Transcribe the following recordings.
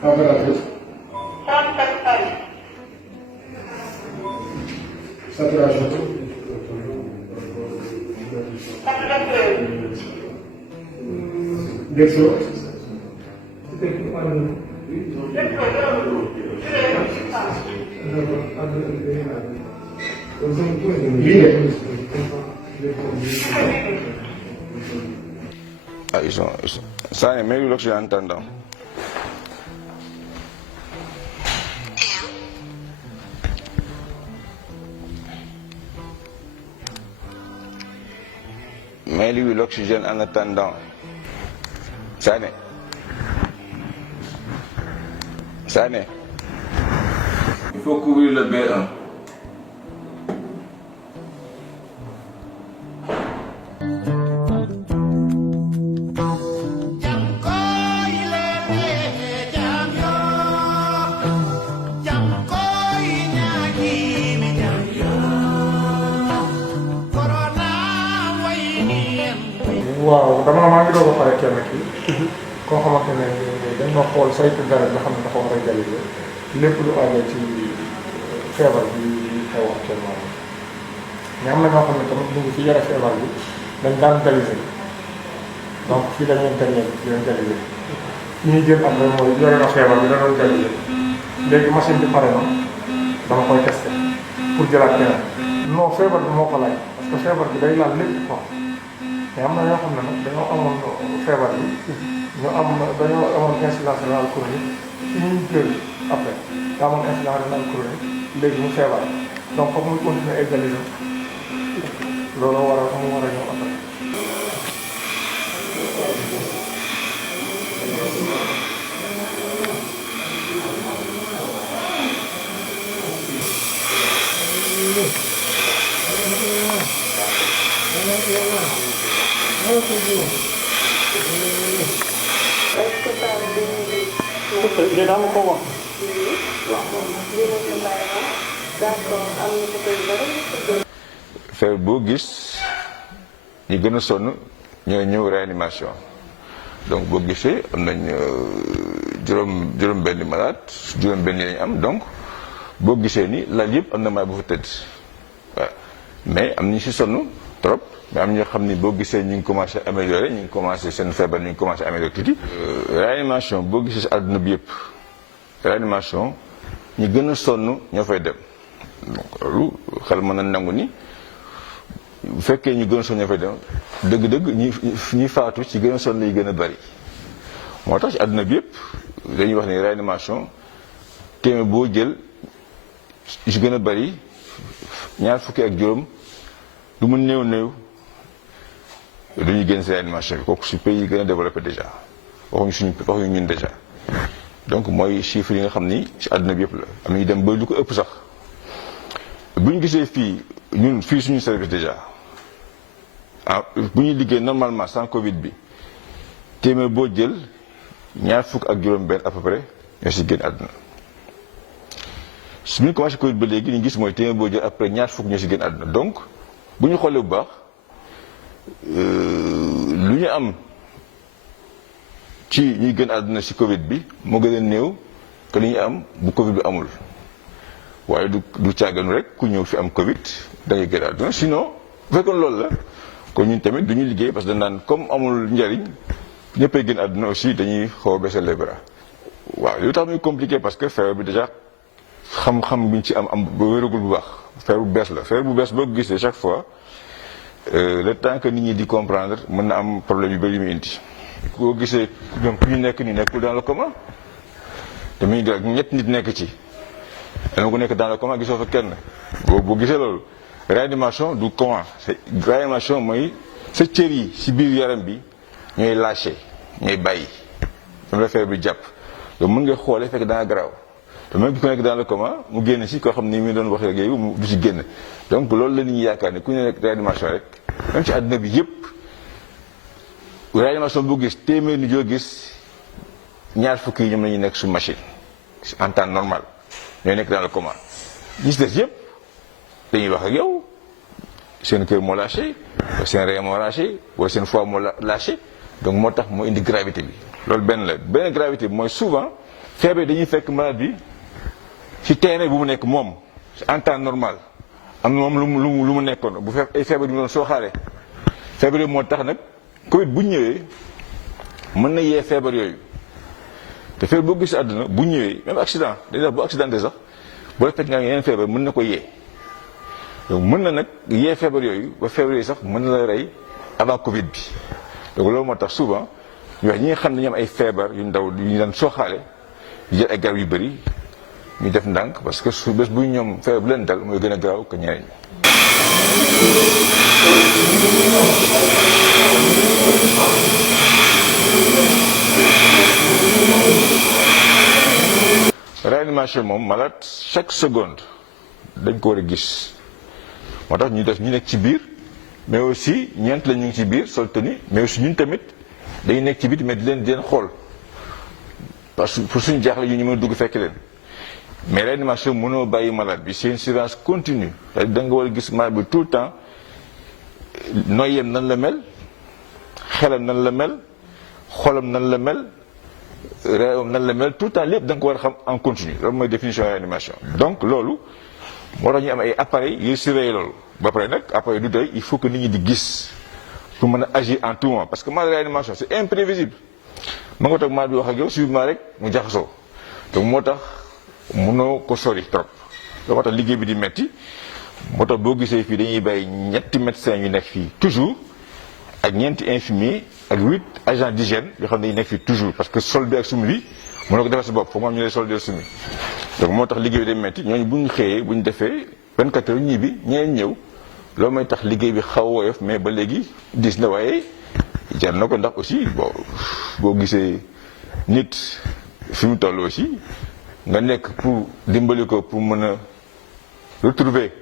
Température. Saturation. Dextro. Ah, ça, mais l'oxygène entendant. Mais lui, l'oxygène en attendant. Ça n'est. Ça n'est. Il faut couvrir le B1. waaw maa ngi doog a pare kenn kii koo xamante ne dañ ma xool saytu dara nga xam ne dafa war a jàllale lépp lu aju ci feebar bi xew actuellement mais am na ñoo xam ne tamit ñu ngi ci yore feebar bi dañ daan dialyser donc fii dañuy intervenir di leen dialyser ñuy jël am rek mooy yore na feebar bi da doon dialyser léegi machine bi pare na dama koy testé pour jëlaat keneen non feebar bi moo ko laaj parce que feebar bi day laal lépp quoi. mais am na ñoo xam ne nag dañoo amoon feebar bi dañoo amoon insuffisance rénale chronique ci ñuy jël après daa amoon insuffisance rénale chronique léegi mu feebar donc comme muy continuer ay dialyse loolu war a ñëw après. feebar boo gis ñi gën a sonn ñooy ñëw réanimation donc boo gisee am nañ juróom benn malade juróom benn lañu am donc boo gisee ni lal yëpp am na malade bu fa tëdd waaw mais am nañu si sonn trop mais am ñoo xam ni boo gisee ñu ngi commencé améliorer ñu ngi commencé seen feebar ñu ngi commencé améliorer tuuti. réanimation boo gisee si àdduna bi yëpp réanimation ñi gën a sonn ñoo fay dem donc loolu xel mën na nangu ni bu fekkee ñu gën a sonn ñoo fay dem dëgg-dëgg ñi faatu ci gën a sonn yi gën a bari moo tax ci àdduna bi yëpp dañuy wax ni réanimation téeméer boo jël ci gën a bari ñaar fukki ak juróom lu mu néew dañuy génn si réanimation bi kooku si pays yi gën a développé déjà waxuñu ñun déjà donc mooy chiffre yi nga xam ni si àdduna bi yëpp la am nañu dem ba lu ko ëpp sax bu ñu gisee fii suñu service déjà bu ñuy liggéey normalement sans Covid bi téeméer boo jël ñaar fukk ak juróom-benn à peu près ñoo si génn àdduna su ñu commencé Covid ba léegi ñu gis mooy téeméer boo jël après ñaar fukk ñoo si génn àdduna donc bu ñu xoolee bu baax lu ñu am ci ñuy gën àdduna si Covid bi moo gën a néew que li ñu am bu Covid bi amul waaye du càgganu rek ku ñëw fi am Covid da ngay gën àdduna sinon bu fekkoon loolu la kon ñun tamit du ñu liggéey parce que dañ naan comme amul njariñ ñëppay gën àdduna aussi dañuy xaw a baisser les bras waaw lu tax muy compliqué parce que feebar bi déjà xam-xam bi ñu ci am ba wéragul bu baax feebar bu bees la feebar bu bees boo ko gisee chaque fois le temps que nit ñi di comprendre mën na am problème yu bëri yu muy indi. koo gisee ñoom ku ñu nekk nii nekkul dans le coma te muy ñett nit nekk ci dana ko nekk dans le coma gisoo fa kenn boo gisee loolu réanimation du coma réanimation mooy sa cër yi si biir yaram bi ñooy lâché ñooy bàyyi dama la feebar bi jàpp yow mën nga xoolee fekk danga garaaw te même ku nekk dans le coma mu génn si koo xam ni mu doon waxee ak yow du si génn donc loolu la nit ñi yaakaar ne ku ñu nekk réanimation rek même ci àdduna bi yëpp réanimation boo gis téeméer ni joo gis ñaar fukki yi ñoom la ñuy nekk su machine en temps normal ñooy nekk dans le coma ñi si des yëpp dañuy wax ak yow seen cœur moo lâché wala seen rein moo lâché wala seen foie moo lâché donc moo tax moo indi gravité bi. loolu benn la benn gravité bi mooy souvent feebar dañuy fekk malade bi ci terrain bu mu nekk moom en temps normal am na moom lu mu nekkoon bu fekk ay feebar yu mu doon soo xaaree feebar yooyu moo tax nag Covid bu ñëwee mën na yee feebar yooyu te feebar boo gis àdduna bu ñëwee même accident dañuy wax bu accidenté sax boo fekk nga yeneen feebar mën na ko yee donc mën na nag yee feebar yooyu ba feebar yooyu sax mën na la rey avant Covid bi donc loolu moo tax souvent ñu wax ñi nga xam ne dañu am ay feebar yu ndaw yu ñu daan sooxaale ñu jël ay garab yu bëri ñu def ndànk parce que su bés bu ñoom feebar bu leen dal mooy gën a gaaw que ñeneen ñi. Réanimation moom malade chaque seconde dañ ko war a gis moo tax ñu def ñu nekk ci biir mais aussi ñeent la ñu ngi ci biir sol tenue mais aussi ñun tamit dañuy nekk ci biir mais di leen xool parce que pour suñu jaaxle yu ñu mën a dugg fekk leen mais réanimation mënoo bàyyi malade bi c'est une surveillance continue da nga war a gis malade bi tout le temps noyyam nan la mel xelam nan la mel xolam nan la mel réewam nan la mel tout le temps lépp da nga ko war a xam en continu loolu mooy définition réanimation donc loolu moo tax ñu am ay appareils yuy surveiller loolu ba pare nag appareil du doy il faut que nit ñi di gis pour mën a agir en tout moment parce que mal réanimation c'est imprévisible ma nga toog mal bi wax ak yow subitement rek mu jaxasoo donc moo tax mënoo ko sori trop loolu moo tax liggéey bi di metti moo tax boo gisee fii dañuy bàyyi ñetti médecins yu nekk fii toujours ak ñeenti infirmiers ak 8 agents d'hygiène yoo xam ne dañuy nekk fii toujours parce que sol bi ak sumi bi mënoo ko defal sa bopp foofu moom ñu lay sol del sumi donc moo tax liggéey bi day metti ñooñu bu ñu xëyee bu ñu defee 24 heures ñii bi ñeneen ñëw loolu mooy tax liggéey bi xaw a woyof mais ba léegi diis na waaye jar na ko ndax aussi boo gisee nit fi mu toll aussi nga nekk pour dimbali ko pour mën a retrouver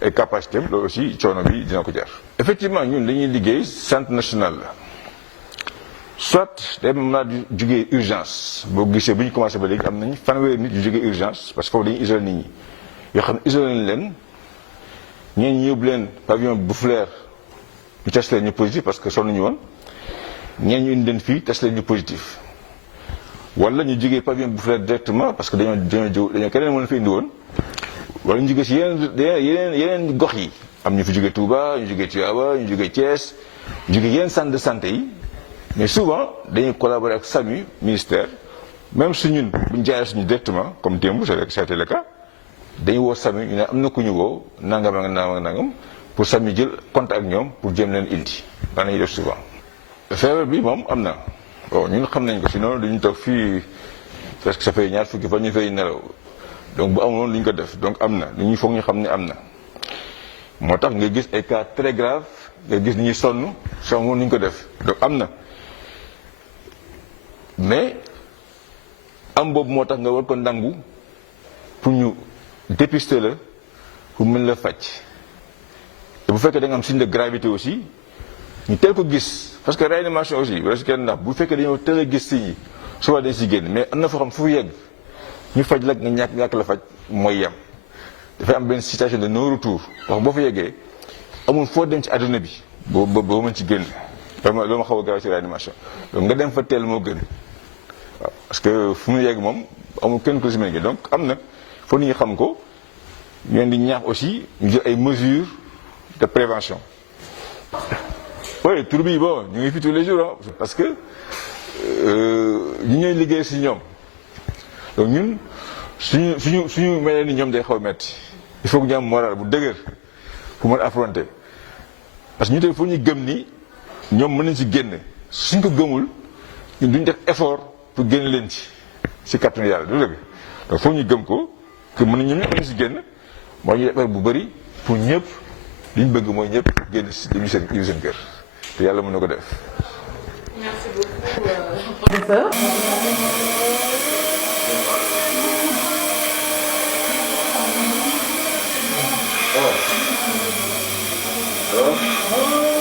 ay capacité am loolu aussi coono bi dina ko jar. effectivement ñun dañuy liggéey centre national la soit day mën naa jugee urgence boo gisee bu ñu commencé ba léegi am nañ fanweeri nit yu jugee urgence parce que foofu dañuy isolé nit ñi yoo xam ne isolé nañ leen ñeen ñi yóbbu leen pavillon Boufflers ñu test leen ñu positif parce que sonn ñu woon ñeen ñu indi leen fii test leen ñu positif wala ñu jugee pavillon Boufflers directement parce que dañoo keneen mën na fi indi woon wala ñu jógee si yeneen gox yi am ñu fi jógee Touba ñu jógee Tivaouane ñu jógee Thiès ñu jógee yeneen centre de santé yi mais souvent dañuy collaborer ak SAMU ministère même su ñun bu ñu jaaree suñu directement comme démb c'était le cas dañuy woo SAMU ñu ne am na ku ñu woo nangam ak nangam pour SAMU jël contact ak ñoom pour jéem leen indi daan nañuy def souvent. feebar bi moom am na bon ñun xam nañ ko sinon duñu toog fii parce que ça fait ñaar fukki fan ñu fay nelaw. donc bu amoon lu ñu ko def donc am na lu ñuy foog ñu xam ne am na moo tax nga gis ay cas très grave nga gis ni ñuy sonn moom lu ñu ko def donc am na mais am boobu moo tax nga war ko nangu pour ñu dépister la pour mën la faj te bu fekkee da nga am signe de gravité aussi ñu teel ko gis parce que réanimation aussi wala si kenn ndax bu fekkee dañoo teel a gis signes yi souvent dañ si génn mais am na foo xam fu yegg ñu faj la nga ñàkk la faj mooy yem dafay am benn situation de non retour wax boo fa yeggee amul foo dem ci àdduna bi boo mën ci génn vraiment loolu ma xaw a gaaw ci réanimation donc nga dem fa teel moo gën waaw parce que fu mu yegg moom amul kenn ko si mën donc am na foo nit ñi xam ko ñu leen di ñaax aussi ñu jël ay mesures de prévention. oui tur bi bon ñu ngi fi tous les jours parce que ñu ñooy liggéey si ñoom. donc ñun suñu mel ni ñoom day xaw a metti il faut que ñu am moral bu dëgër pour mën affronter parce que ñu tey foo ñu gëm ni ñoom mën nañ ci génn suñ ko gëmul ñun duñ def effort pour génn leen ci kàttanu yàlla du dëgg donc foo ñu gëm ko que mën nañ ñoom ci génn moo ñu def effort bu bëri pour ñëpp li ñu bëgg mooy ñëpp génn ci ñu seen kër te yàlla mën na ko def. Merci beaucoup, professeur. Alors